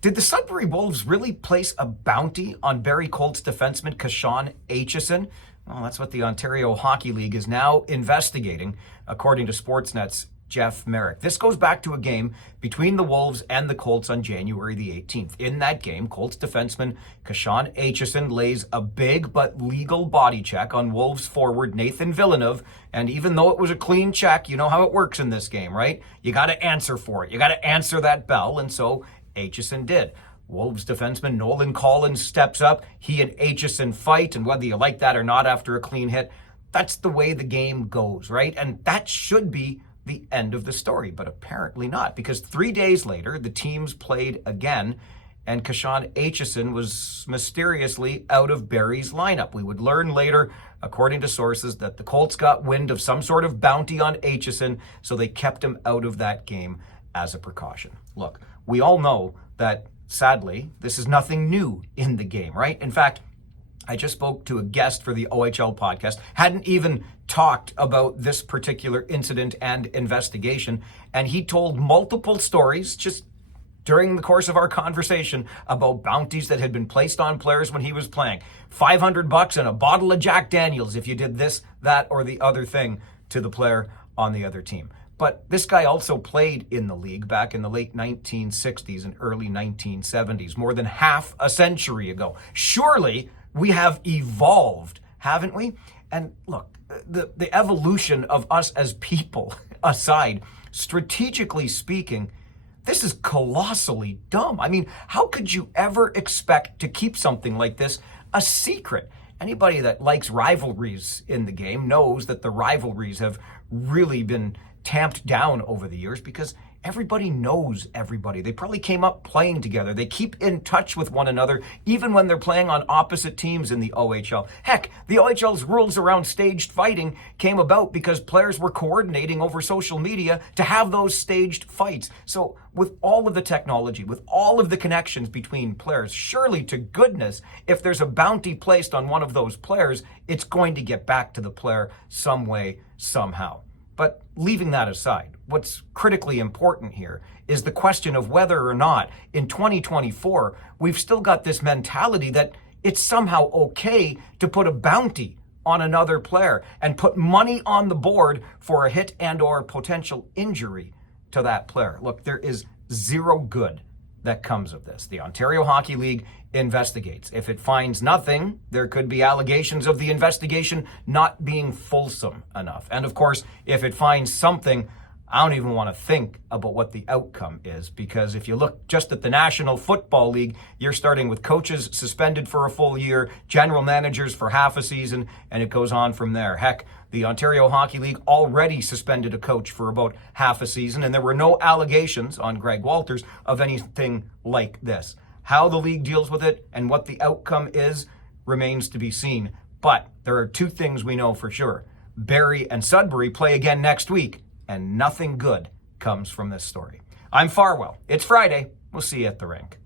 Did the Sudbury Wolves really place a bounty on Barrie Colts defenseman Kashawn Aitchison? Well, that's what the Ontario Hockey League is now investigating, according to Sportsnet's Jeff Merrick. This goes back to a game between the Wolves and the Colts on January the 18th. In that game, Colts defenseman Kashawn Aitchison lays a big but legal body check on Wolves forward Nathan Villeneuve, and even though it was a clean check, you know how it works in this game, right? You got to answer for it. You got to answer that bell, and so Aitchison did. Wolves defenseman Nolan Collins steps up. He and Aitchison fight, and whether you like that or not after a clean hit, that's the way the game goes, right? And that should be the end of the story, but apparently not, because 3 days later, the teams played again, and Kashawn Aitchison was mysteriously out of Barrie's lineup. We would learn later, according to sources, that the Colts got wind of some sort of bounty on Aitchison, so they kept him out of that game as a precaution. Look, we all know that, sadly, this is nothing new in the game, right? In fact, I just spoke to a guest for the OHL podcast, hadn't even talked about this particular incident and investigation, and he told multiple stories just during the course of our conversation about bounties that had been placed on players when he was playing. $500 and a bottle of Jack Daniels if you did this, that, or the other thing to the player on the other team. But this guy also played in the league back in the late 1960s and early 1970s, more than half a century ago. Surely we have evolved, haven't we? And look, the evolution of us as people aside, strategically speaking, this is colossally dumb. I mean, how could you ever expect to keep something like this a secret? Anybody that likes rivalries in the game knows that the rivalries have really been tamped down over the years because everybody knows everybody. They probably came up playing together. They keep in touch with one another, even when they're playing on opposite teams in the OHL. Heck, the OHL's rules around staged fighting came about because players were coordinating over social media to have those staged fights. So with all of the technology, with all of the connections between players, surely to goodness, if there's a bounty placed on one of those players, it's going to get back to the player some way, somehow. But leaving that aside, what's critically important here is the question of whether or not in 2024, we've still got this mentality that it's somehow okay to put a bounty on another player and put money on the board for a hit and or potential injury to that player. Look, there is zero good that comes of this. The Ontario Hockey League investigates. If it finds nothing, there could be allegations of the investigation not being fulsome enough. And of course, if it finds something, I don't even want to think about what the outcome is, because if you look just at the National Football League, you're starting with coaches suspended for a full year, general managers for half a season, and it goes on from there. Heck, the Ontario Hockey League already suspended a coach for about half a season, and there were no allegations on Greg Walters of anything like this. How the league deals with it and what the outcome is remains to be seen. But there are two things we know for sure. Barrie and Sudbury play again next week, and nothing good comes from this story. I'm Farwell. It's Friday. We'll see you at the rink.